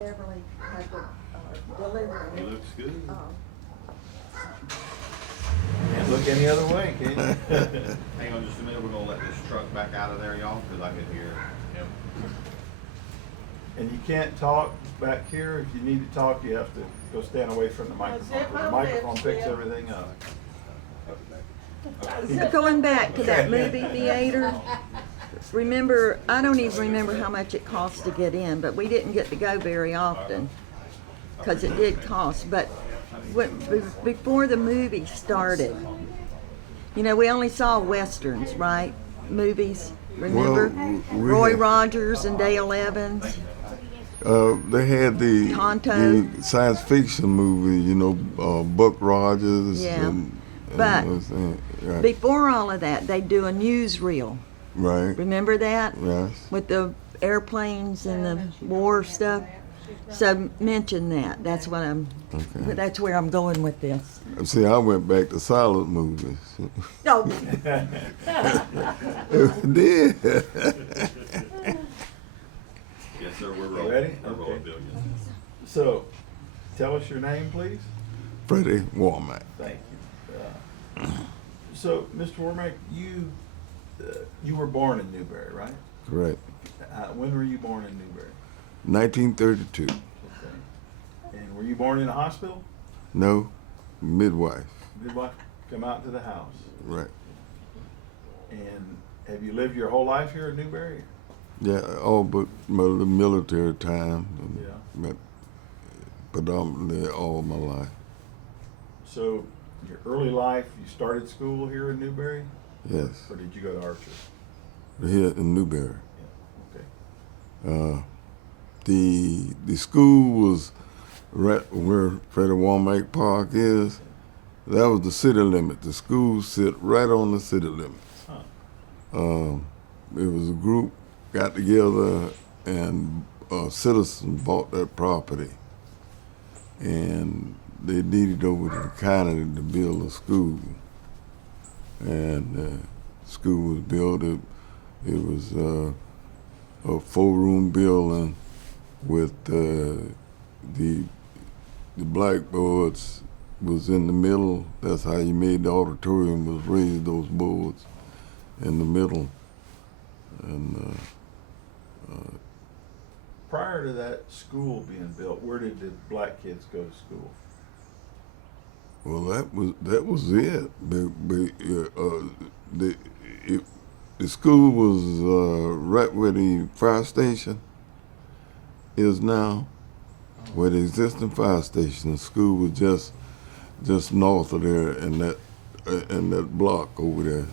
Beverly had the delivery. It looks good. Can't look any other way, can you? Hang on just a minute, we're gonna let this truck back out of there, y'all, because I can hear him. And you can't talk back here. If you need to talk, you have to go stand away from the microphone. 'Cause the microphone picks everything up. Going back to that movie theater, remember, I don't even remember how much it cost to get in, but we didn't get to go very often because it did cost. But before the movie started, you know, we only saw westerns, right? Movies, remember? Roy Rogers and Dale Evans. They had the Tonto. science fiction movie, you know, Buck Rogers. Yeah. And But right. before all of that, they do a newsreel. Right. Remember that? Yes. With the airplanes and the war stuff. So mention that. That's what Okay. that's where I'm going with this. See, I went back to silent movies. No. It did. Yes, sir, we're rolling. Ready? We're rolling, Okay. Billions. So, tell us your name, please. Freddie Warmack. Thank you. So, Mr. Warmack, you were born in Newberry, right? Correct. When were you born in Newberry? 1932. Okay. And were you born in a hospital? No, midwife. Did what come out to the house? Right. And have you lived your whole life here in Newberry? Yeah, all but my military time. Yeah. But predominantly all my life. So, your early life, you started school here in Newberry, Yes. or did you go to Archer? Here in Newberry. Yeah. Okay. The school was right where Freddie Warmack Park is. That was the city limit. The school sit right on the city limits. Huh. It was a group got together and citizens bought that property, and they deeded over to the county to build a school. And school was built. It was a 4-room building with the blackboards was in the middle. That's how you made the auditorium, was raised those boards in the middle. And Prior to that school being built, where did the black kids go to school? well, that was it. The school was right where the fire station is now, where the existing fire station. The school was just north of there, in that block over there,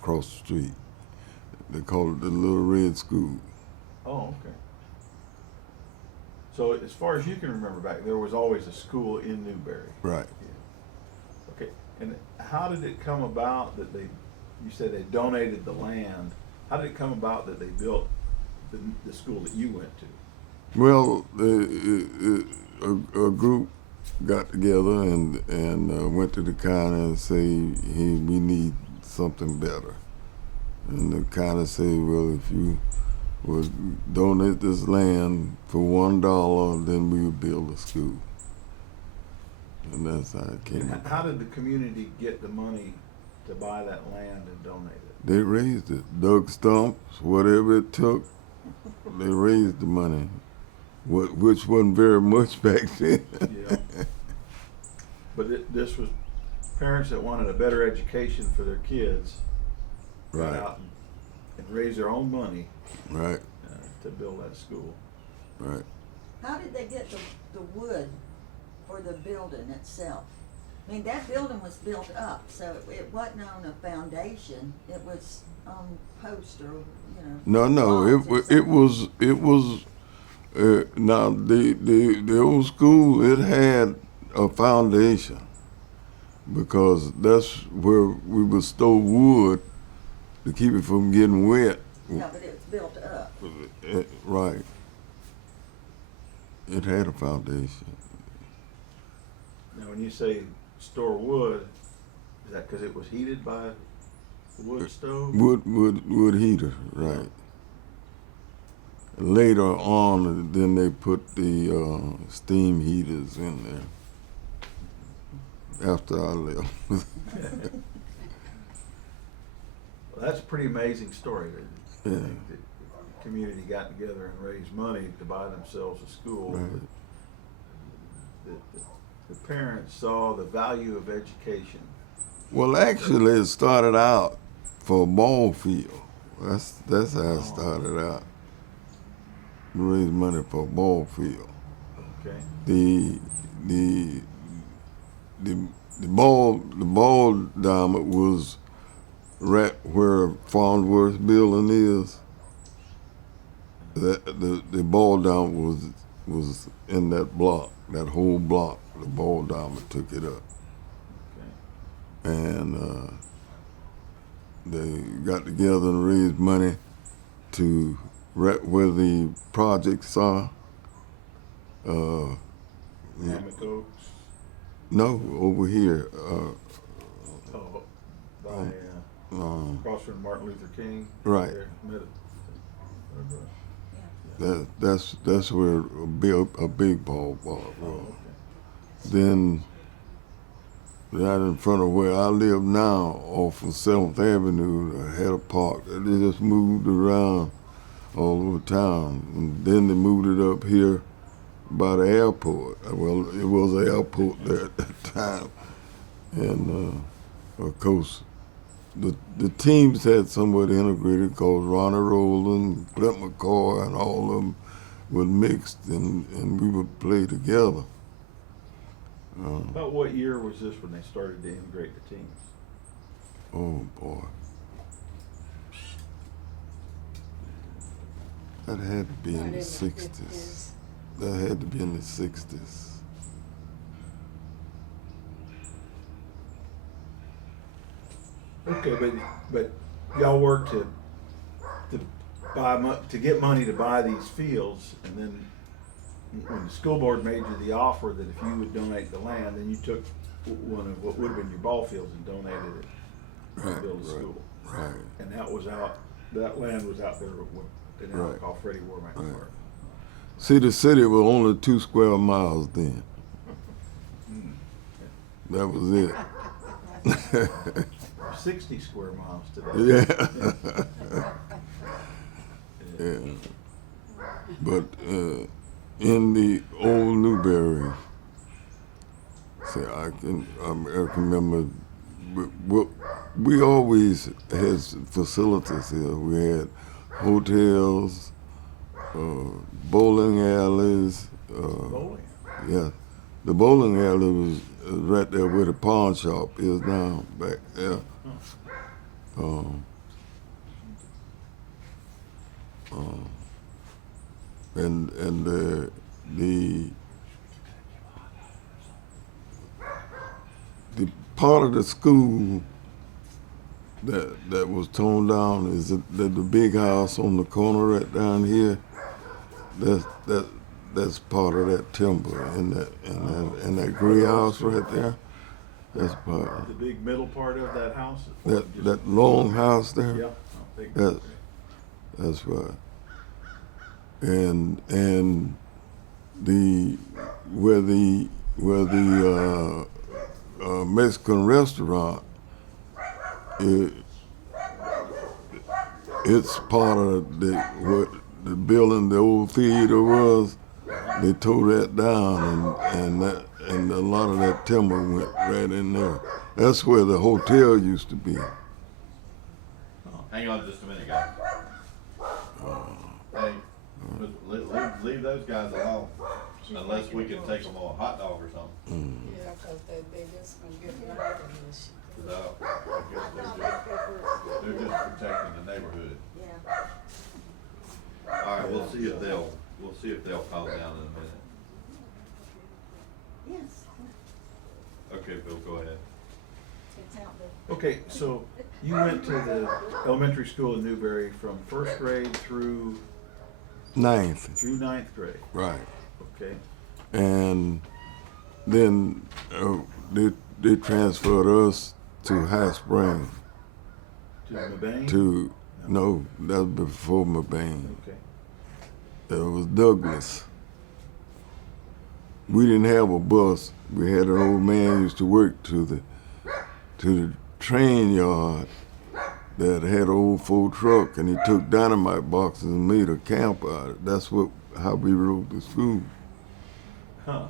across the street. They call it the Little Red School. Oh, okay. So as far as you can remember back, there was always a school in Newberry. Right. Okay. And how did it come about that you said they donated the land? How did it come about that they built the school that you went to? Well, a group got together and went to the county and say, hey, we need something better. And the county said, well, if you would donate this land for $1, then we would build a school. And that's how it came And up. how did the community get the money to buy that land and donate it? They raised it, dug stumps, whatever it took, they raised the money, which wasn't very much back then. Yeah. But this was parents that wanted a better education for their kids. Went Right. out and raise their own money Right, to build that school. right. How did they get the wood for the building itself? I mean, that building was built up, so it wasn't on a foundation. It was on post or, No, logs or it was. Now the old school, it had a foundation because that's where we would store wood to keep it from getting wet. Yeah, but it was built up. Right. It had a foundation. Now, when you say store wood, is that because it was heated by a wood stove? Wood heater, right. Later on, then they put the steam heaters in there after I left. Well, that's a pretty amazing story. Yeah. The community got together and raised money to buy themselves a school. Right. The parents saw the value of education. Well, actually, it started out for a ball field. That's how it started out. Raise money for a ball field. Okay. The ball diamond was right where Farnsworth building is. The ball diamond was in that block, that whole block. The ball diamond took it up, Okay. and they got together and raised money to right where the projects are. Hammock Oaks. No, over here. Oh, by across from Martin Luther King. Right. There, That's where a big ball was. okay. Then right in front of where I live now, off of 7th Avenue, I had a park. They just moved around all over town. And then they moved it up here by the airport. Well, it was an airport there at that time. And of course, the teams had somewhat integrated because Ronnie Rowland, Clint McCoy, and all of them were mixed, and we would play together. About what year was this when they started to integrate the teams? Oh boy, that had to be in the 60s. That had to be in the 60s. Okay, but y'all worked to to get money to buy these fields, and then when the school board made you the offer that if you would donate the land, then you took one of what would have been your ball fields and donated it to build a school. Right. And that land was out there what they now Right. call Freddie Warmack Right. Park. See, the city was only 2 square miles then. That was it. 60 square miles today. Yeah. Yeah. But in the old Newberry, see, I can remember, we always had facilities here. We had hotels, bowling alleys. Bowling. Yeah, the bowling alley was right there where the pawn shop is now, back there. And the part of the school that was torn down is the big house on the corner right down here. That's part of that timber and that gray house right there. That's part. The big middle part of that house? That long house there. Yeah. Big. That's right. And where the Mexican restaurant, it's part of what the building the old theater was. They tore that down, and a lot of that timber went right in there. That's where the hotel used to be. Hang on just a minute, guys. Hey, leave those guys alone, unless we can take them on a hot dog or something. Yeah, cause they just gonna get mad at this. No, they're just protecting the neighborhood. Yeah. All right, we'll see if they'll calm down in a minute. Yes. Okay, Bill, go ahead. It's out there. Okay, so you went to the elementary school in Newberry from first grade through 9th. ninth grade. Right. Okay. And then they transferred us to High Spring. To Mabane? No, that was before Mabane. Okay. It was Douglas. We didn't have a bus. We had an old man who used to work to the train yard that had an old Ford truck, and he took dynamite boxes and made a camp out of it. That's how we rode to school. Huh.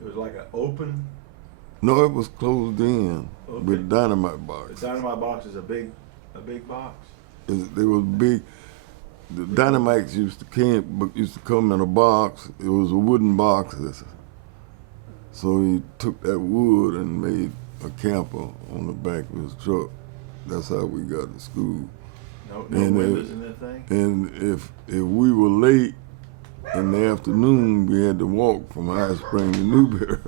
It was like an open, No, it was closed in Okay. with dynamite the boxes. dynamite box is a big box. They was big. The dynamites used to come in a box. It was a wooden boxes. So he took that wood and made a camper on the back of his truck. That's how we got to school. No And, windows in that thing? And if we were late in the afternoon, we had to walk from High Spring to Newberry.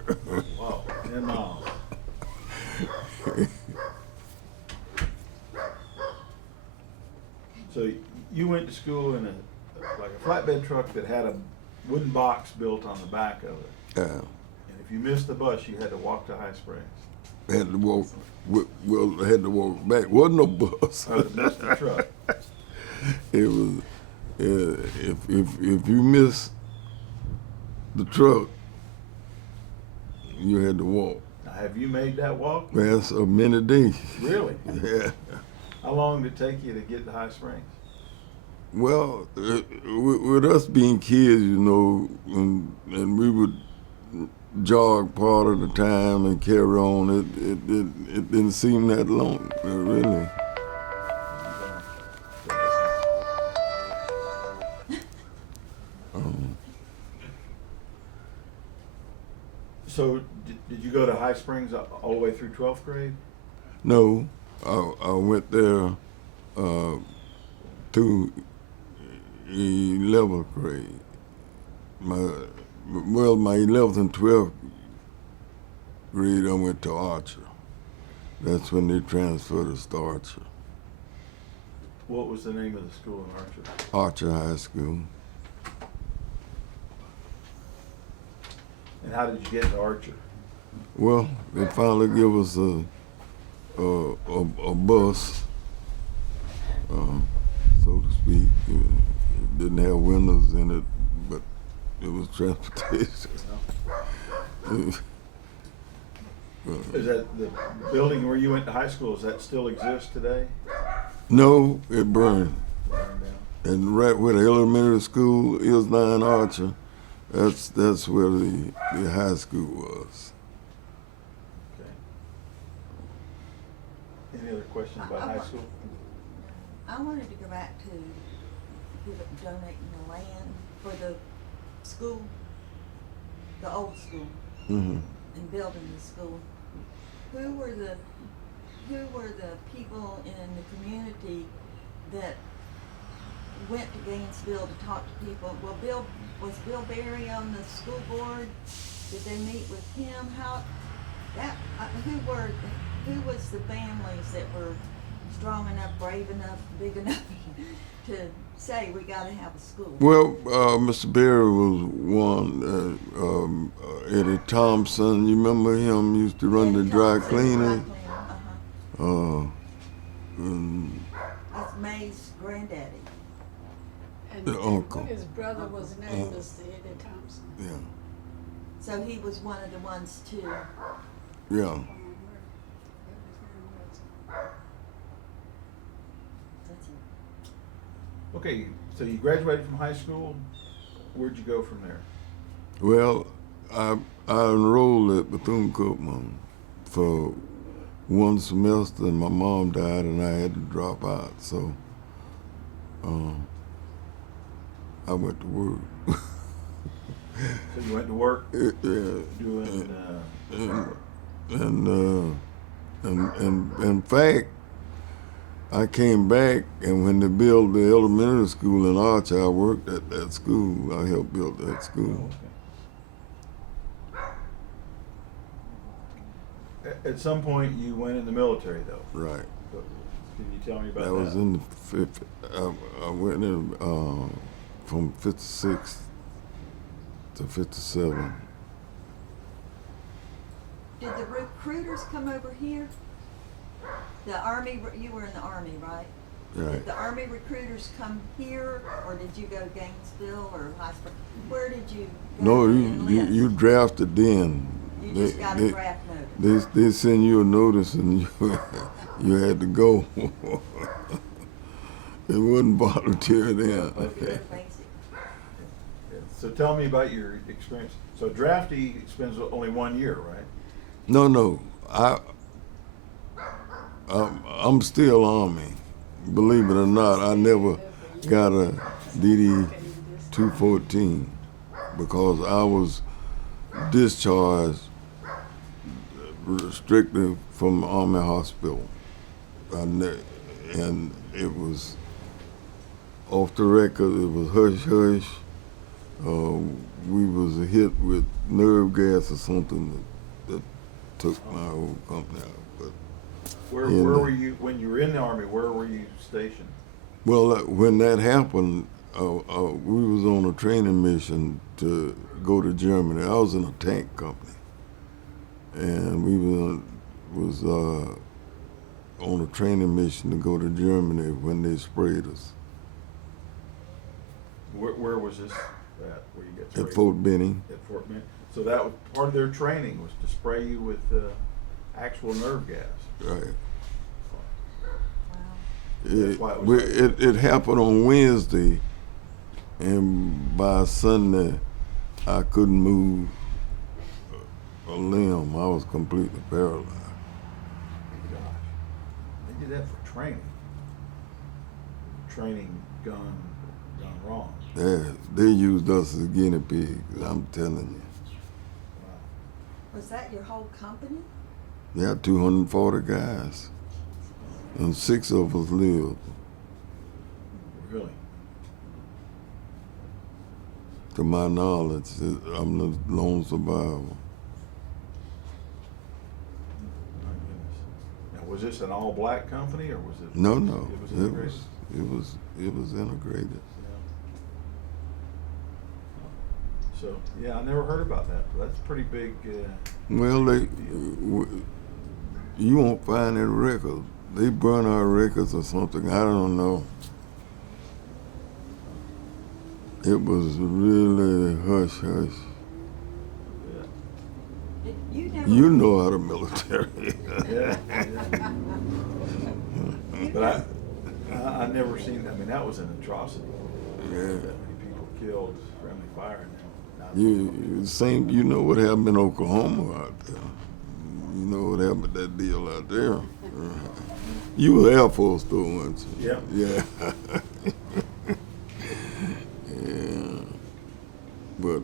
Wow, 10 miles. So you went to school in like a flatbed truck that had a wooden box built on the back of it. Yeah, And if you missed the bus, you had to walk to High Springs. had to walk. Well, I had to walk back. Wasn't no bus. Or missed the truck. It was if you missed the truck, you had to walk. Now, have you made that walk? That's a many days. Really? Yeah. How long did it take you to get to High Springs? Well, with us being kids, you know, and we would jog part of the time and carry on. It didn't seem that long, really. So did you go to High Springs all the way through 12th grade? No, I went there through 11th grade. My 11th and 12th grade, I went to Archer. That's when they transferred us to Archer. What was the name of the school in Archer? Archer High School. And how did you get to Archer? Well, they finally give us a bus, so to speak. It didn't have windows in it, but it was transportation. Is that the building where you went to high school? Does that still exist today? No, it burned. Burned down. And right where the elementary school is now in Archer, that's where the high school was. Okay. Any other questions about high school? I wanted to go back to donating the land for the school, the old school, Mm-hmm. and building the school. Who were the people in the community that went to Gainesville to talk to people? Well, was Bill Berry on the school board? Did they meet with him? Who was the families that were strong enough, brave enough, big enough to say we got to have a school? Well, Mr. Berry was one. Eddie Thompson, you remember him? Used to run the dry cleaner. And That's May's granddaddy. And The uncle. his brother was named Mr. Eddie Thompson. yeah, So he was one of the ones too. yeah. That's it. Okay, so you graduated from high school. Where'd you go from there? Well, I enrolled at Bethune-Cookman for one semester, and my mom died, and I had to drop out. So I went to work. So you went to work Yeah. doing. And in fact, I came back, and when they built the elementary school in Archer, I worked at that school. I helped build that school. At some point, you went in the military, though. Right. But can you tell me about that? That was in the 50. I went in from 56 to 57. Did the recruiters come over here? The Army, you were in the Army, right? Right. Did the Army recruiters come here, or did you go Gainesville or High Spring? Where did you go No, to you enlist? you drafted then. You just got a draft notice. They send you a notice and you you had to go. It wasn't volunteer then. Okay. Basic. Yeah. So tell me about your experience. So draftee spends only 1 year, right? No. I'm still Army. Believe it or not, I never got a DD 214 because I was discharged strictly from Army Hospital. And it was off the record, it was hush hush. We was hit with nerve gas or something that took my whole company out. But Where In the- were you, when you were in the Army, where were you stationed? well, when that happened, we was on a training mission to go to Germany. I was in a tank company, and we was on a training mission to go to Germany when they sprayed us Where was this at, where you got at sprayed? Fort Benning. At Fort Benning. So that was part of their training, was to spray you with actual nerve gas. Right. That's why it was It happened on Wednesday, and by Sunday, I couldn't move a limb. I was completely paralyzed. Gosh, they did that for training. Training gone wrong. They used us as guinea pigs. I'm telling you. Wow. Was that your whole company? They had 240 guys, and 6 of us lived. Really? To my knowledge, I'm the lone survivor. My goodness. Now, was this an all-black company, or was it? No, It was integrated? it was integrated. Yeah. So, yeah, I never heard about that. That's pretty big. Well, you won't find any records. They burn our records or something. I don't know. It was really hush hush. You never. You know how the military. Yeah. But I never seen. I mean, that was an atrocity. Yeah. That many people killed, friendly fire. Now, You know what happened in Oklahoma out there. You know what happened with that deal out there. You were Air Force though, weren't you? Yeah. Yeah. Yeah. But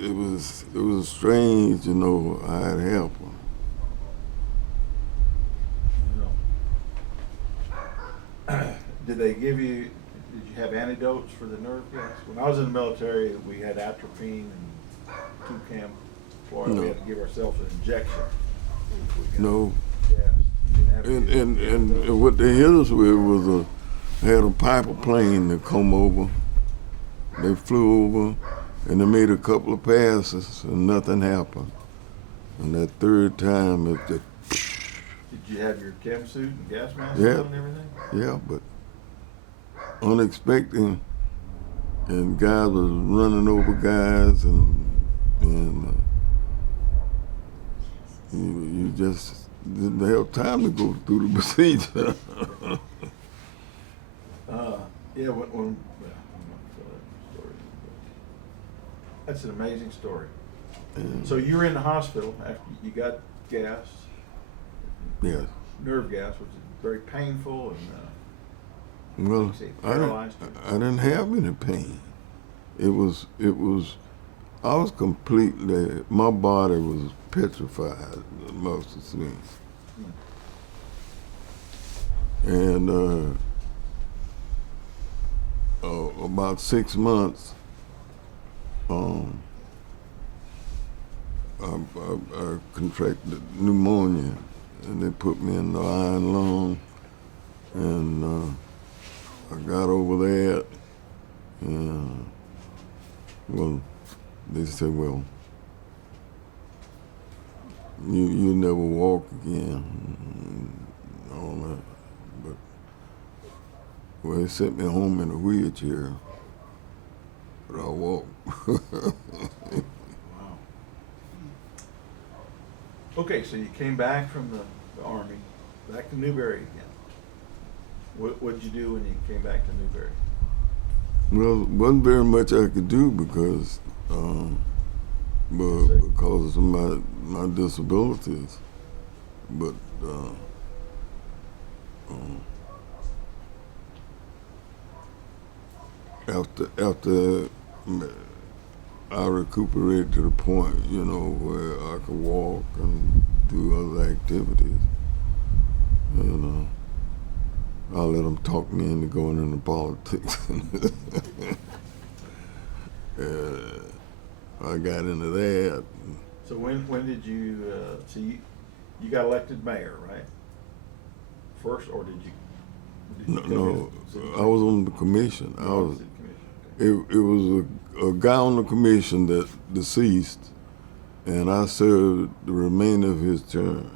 it was strange, you know. I had help. Did they give you? Did you have antidotes for the nerve gas? When I was in the military, we had atropine and 2-cam Florida. No. We had to give ourselves an injection. No. Gas. You didn't have to And, give and, antidotes? and what they hit us with was had a piper plane that come over. They flew over and they made a couple of passes and nothing happened. And that third time it just, Did you have your chem suit and gas mask Yeah. on and everything? yeah, but unexpected, and guys was running over guys and you just didn't have time to go through the procedure. Yeah. Well, I'm not tell that story. That's an amazing story. And, So you were in the hospital after you got gas, yes. nerve gas, which is very painful and. Well, You say I paralyzed didn't have any pain. It was, I was completely, my body was petrified most of the things. And about 6 months, I contracted pneumonia, and they put me in the iron lung, and I got over that, and well, they said, well, you never walk again, and all that. But well, they sent me home in a wheelchair, but I walk. Wow. Okay, so you came back from the Army, back to Newberry again. What'd you do when you came back to Newberry? Well, wasn't very much I could do because of my disabilities. But after I recuperated to the point, you know, where I could walk and do other activities, you know, I let them talk me into going into politics. I got into that. So when did you, so you got elected mayor, right? First, or did you? No, I was on the commission. I was. City commission, okay. It was a guy on the commission that deceased, and I served the remainder of his term.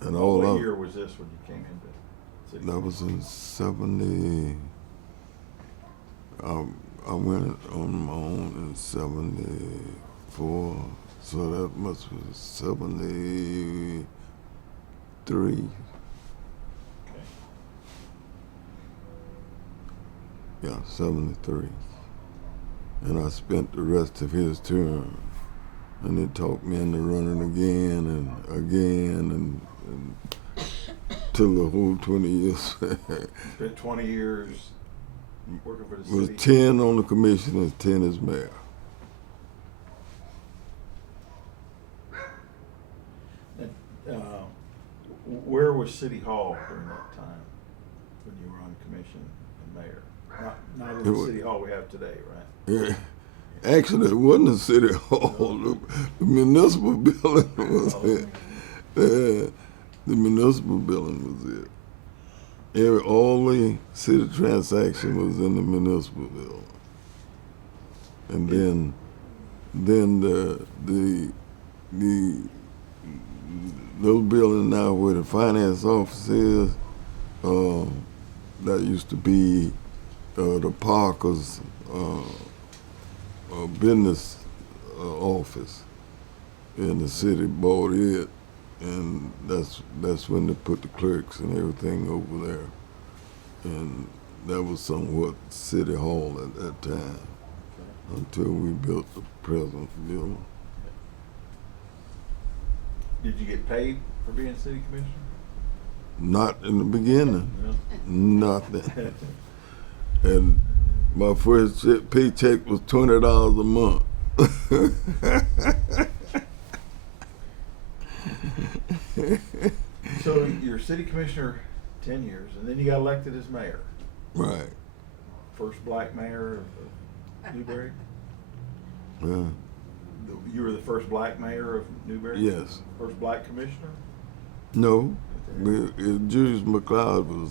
And all What of year was this when you came into city? that was in '70. I went on my own in '74, so that must be '73. Okay. Yeah, '73. And I spent the rest of his term. And they talked me into running again and till the whole 20 years. Spent 20 years working for the was city. 10 on the commission and 10 as mayor. And, where was City Hall during that time when you were on commission and mayor? Not in It the was- City Hall we have today, right? Yeah. Actually, it wasn't the city hall. The municipal building was it. The municipal building was it. All the city transaction was in the municipal building. And then the little building now where the finance office is, that used to be the Parkers business office, and the city bought it, and that's when they put the clerks and everything over there, and that was somewhat City Hall at that time until we built the present building. Did you get paid for being city commissioner? Not in the beginning, No. nothing. And my first paycheck was $20 a month. So you're city commissioner 10 years, and then you got elected as mayor. Right. First black mayor of Newberry. Yeah. You were the first black mayor of Newberry? Yes. First black commissioner? No. Julius McLeod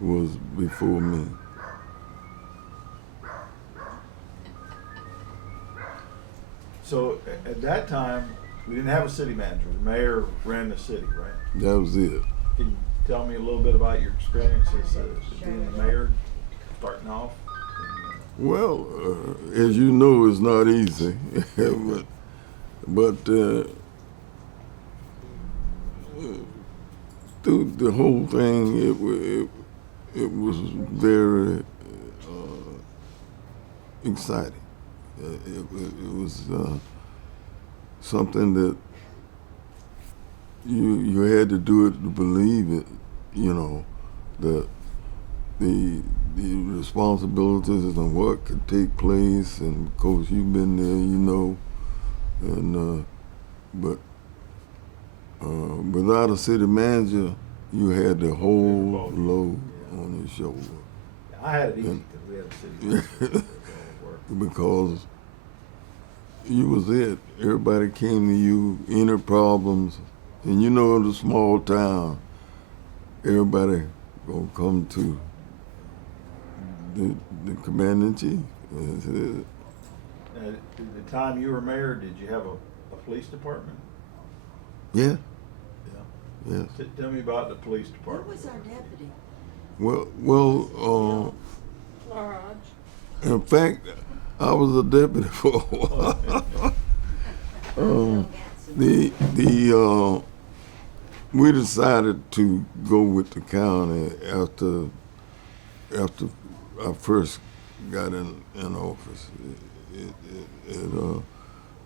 was before me. So at that time, we didn't have a city manager. The mayor ran the city, right? That was it. Can you tell me a little bit about your experience as being the mayor, starting off? Well, as you know, it's not easy, but through the whole thing, it was very exciting. It was something that you had to do it to believe it. You know, the responsibilities and what could take place, and of course you've been there, you know, and but without a city manager, you had the whole load on your shoulder. I had it easy because we had a city manager. Because you was it. Everybody came to you, any problems, and you know, in a small town, everybody gonna come to the commander in chief. At the time you were mayor, did you have a a police department? Yeah, Yeah. yes. Tell me about the police Who department. was our deputy? Well, Large. in fact, I was a deputy for a while. The we decided to go with the county after I first got in office.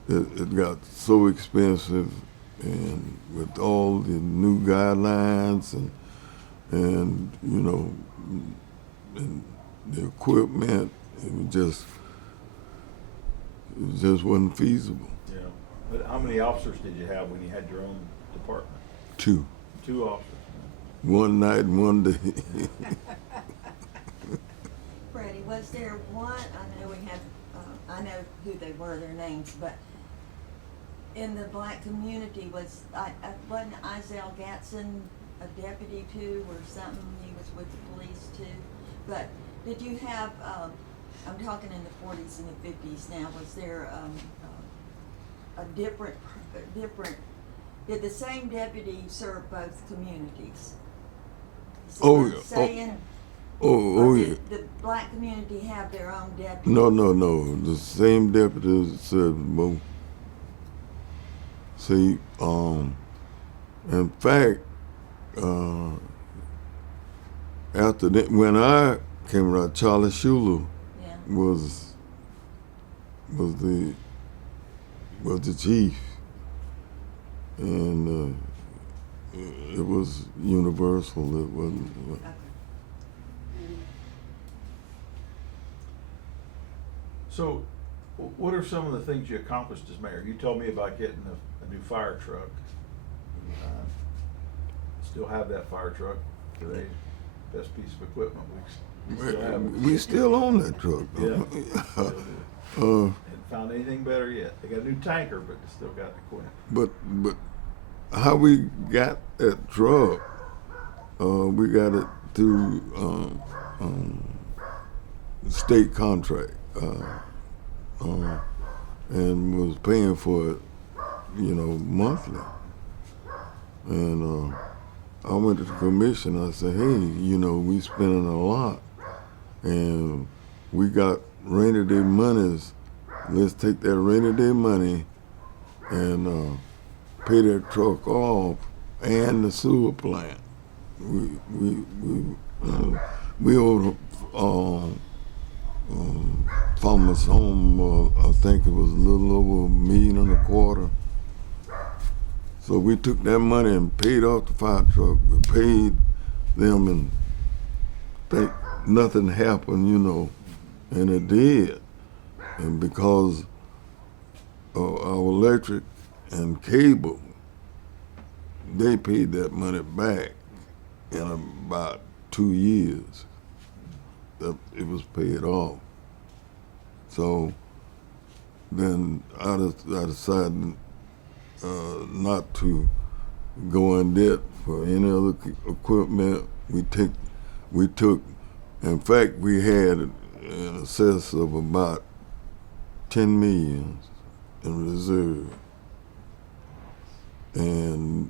It got so expensive, and with all the new guidelines and you know and the equipment, it just wasn't feasible. Yeah. But how many officers did you have when you had your own department? Two, 2 officers. one night and one day. Freddie, was there one, I know we had, I know who they were, their names, but in the black community wasn't Isaiah Gatson a deputy too or something? He was with the police too. But did you have, I'm talking in the 40s and the 50s now, was there a different, did the same deputy serve both communities? See Oh, what I'm yeah. saying? Oh, Or yeah. did the black community have their own deputy? No. The same deputies served both. See, in fact, after that, when I came around, Charlie Schuler Yeah. was the chief, and it was universal. It wasn't. Okay. So, what are some of the things you accomplished as mayor? You told me about getting a new fire truck. Still have that fire truck today. Best piece of equipment we still have. We still own that truck. Yeah. Haven't found anything better yet. They got a new tanker, but they still got the equipment. But how we got that truck? We got it through state contract, and was paying for it, monthly. And I went to the commission. I said, hey, we spending a lot, and we got rainy day monies. Let's take that rainy day money and pay that truck off and the sewer plant. We owed Farmers Home, I think it was a little over $1.25 million. So we took that money and paid off the fire truck. We paid them, and think nothing happened, and it did. And because of our electric and cable, they paid that money back in about 2 years. It was paid off. So then I decided not to go in debt for any other equipment. We took, in fact, we had an excess of about $10 million in reserve, and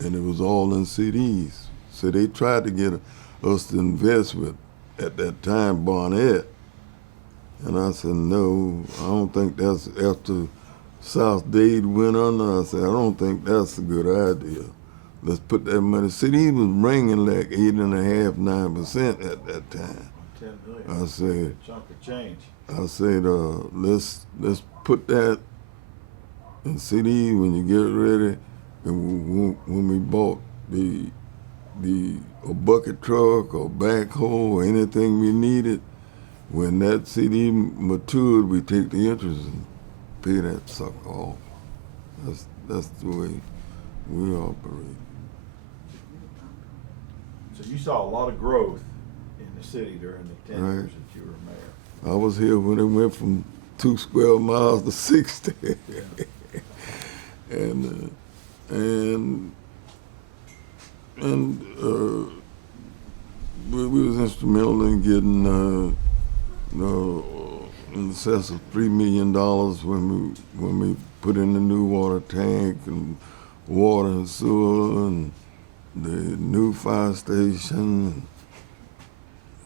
it was all in CDs. So they tried to get us to invest with, at that time, Barnett, and I said, no, I don't think that's, after South Dade went under, I said, I don't think that's a good idea. Let's put that money. CDs was ringing like 8.5%, 9% at that time. 10 million. I said, Chunk of change. I said, let's put that in CD when you get ready. And when we bought a bucket truck or backhoe or anything we needed, when that CD matured, we take the interest and pay that sucker off. That's the way we operate. So you saw a lot of growth in the city during the 10 Right. years that you were mayor. I was here when it went from 2 square miles to 60. and we was instrumental in getting in excess of $3 million when we put in the new water tank and water and sewer and the new fire station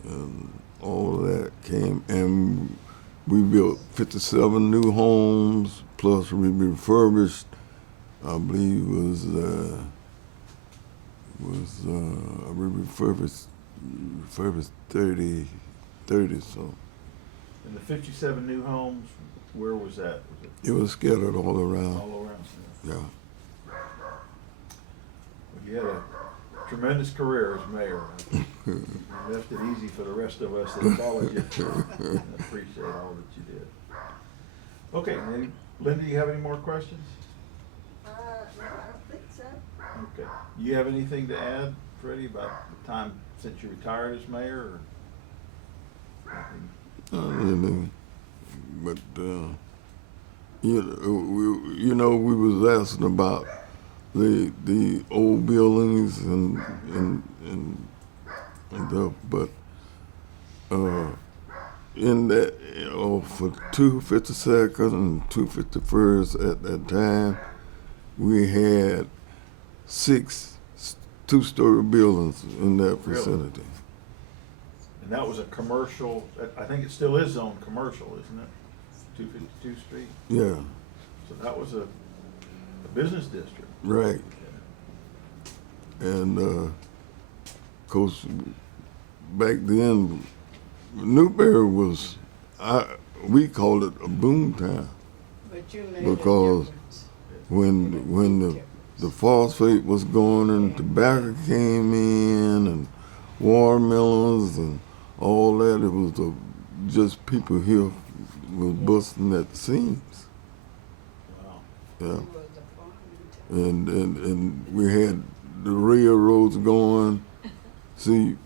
and all of that came, and we built 57 new homes, plus we refurbished, I believe we refurbished 30 so. And the 57 new homes, where was that? Was It was scattered all around. all around? Yeah. Well, you had a tremendous career as mayor. You left it easy for the rest of us that followed you. And appreciate all that you did. Okay, Linda, you have any more questions? No, I don't think so. Okay. You have anything to add, Freddie, about the time since you retired as mayor? Or anything? Really, but you know, we was asking about the old buildings and stuff, but in that, you know, for 252nd and 251st at that time, we had 6 two-story buildings in that Really? vicinity. And that was a commercial, I think it still is zoned commercial, isn't it? 252 Street? Yeah, So that was a business district. right. And of course, back then, Newberry was, we called it a boom town But you made a because difference. when the phosphate was going and tobacco came in and watermelons and all that, it was just people here was busting at the seams. Wow. Yeah. It was a farming town. And we had the railroads going. See,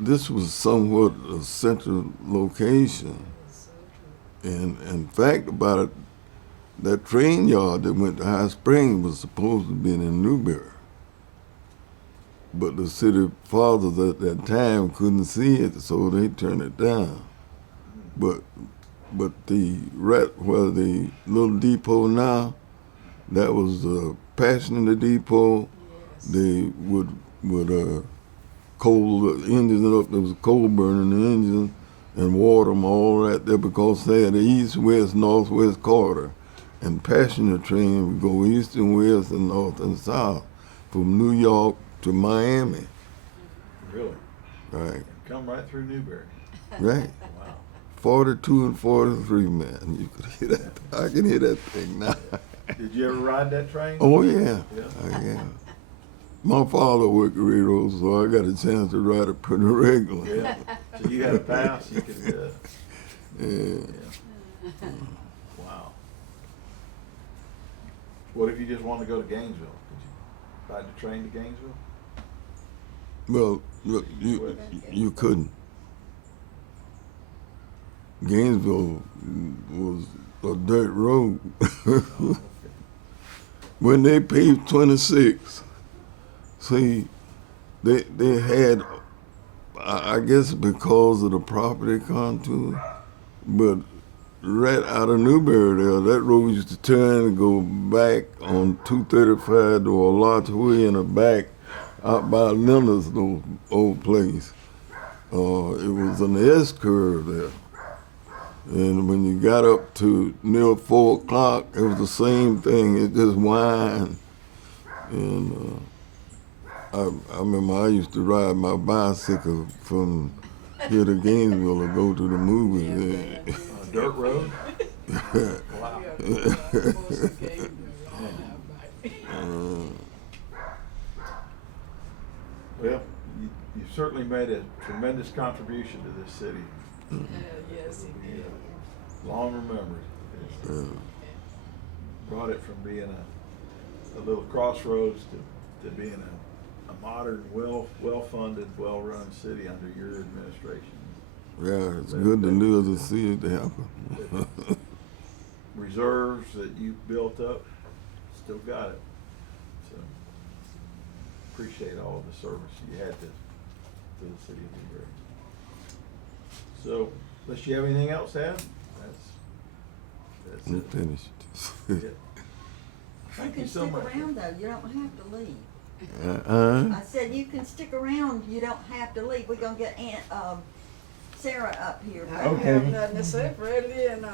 this was somewhat a central location, and in fact about it, that train yard that went to High Springs was supposed to be in Newberry, but the city fathers at that time couldn't see it, so they turned it down. But the where the little depot now, that was the passenger depot. Yes. They would coal the engines up. There was coal burning the engine and water them all right there because they had the east, west, northwest corridor, and passenger train would go east and west and north and south from New York to Miami. Really? Right, Come right through Newberry. right. Wow. 42 and 43, man. You could hear that. I can hear that thing now. Did you ever ride that train? Oh yeah, Yeah. yeah. My father worked the railroad, so I got a chance to ride it pretty regularly. Yeah. So you had a pass, you could, Yeah. yeah. Wow. What if you just wanted to go to Gainesville? Could you ride the train to Gainesville? Well, look, you couldn't. Gainesville was a dirt road. When they paved 26, see, they had, I guess because of the property contour, but right out of Newberry there, that road used to turn and go back on 235 to a large way in the back out by Linda's old place. It was an S curve there. And when you got up to near 4 o'clock, it was the same thing. It just whined. And I remember I used to ride my bicycle from here to Gainesville to go to the movies. On a dirt road? Wow. Well, you certainly made a tremendous contribution to this city. Yes, he did. Long remembered. It's brought it from being a little crossroads to being a modern, well-funded, well-run city under your administration. Yeah, it's good to live to see it happen. Reserves that you built up, still got it. So appreciate all of the service you had to the city of Newberry. So, unless you have anything else, Adam, that's I'm it. finished. Yeah. You Thank can you so stick much. around though, you don't have to leave. Uh-uh. I said you can stick around, you don't have to leave. We're gonna get Sarah up here. I don't have nothing to say, Freddie, and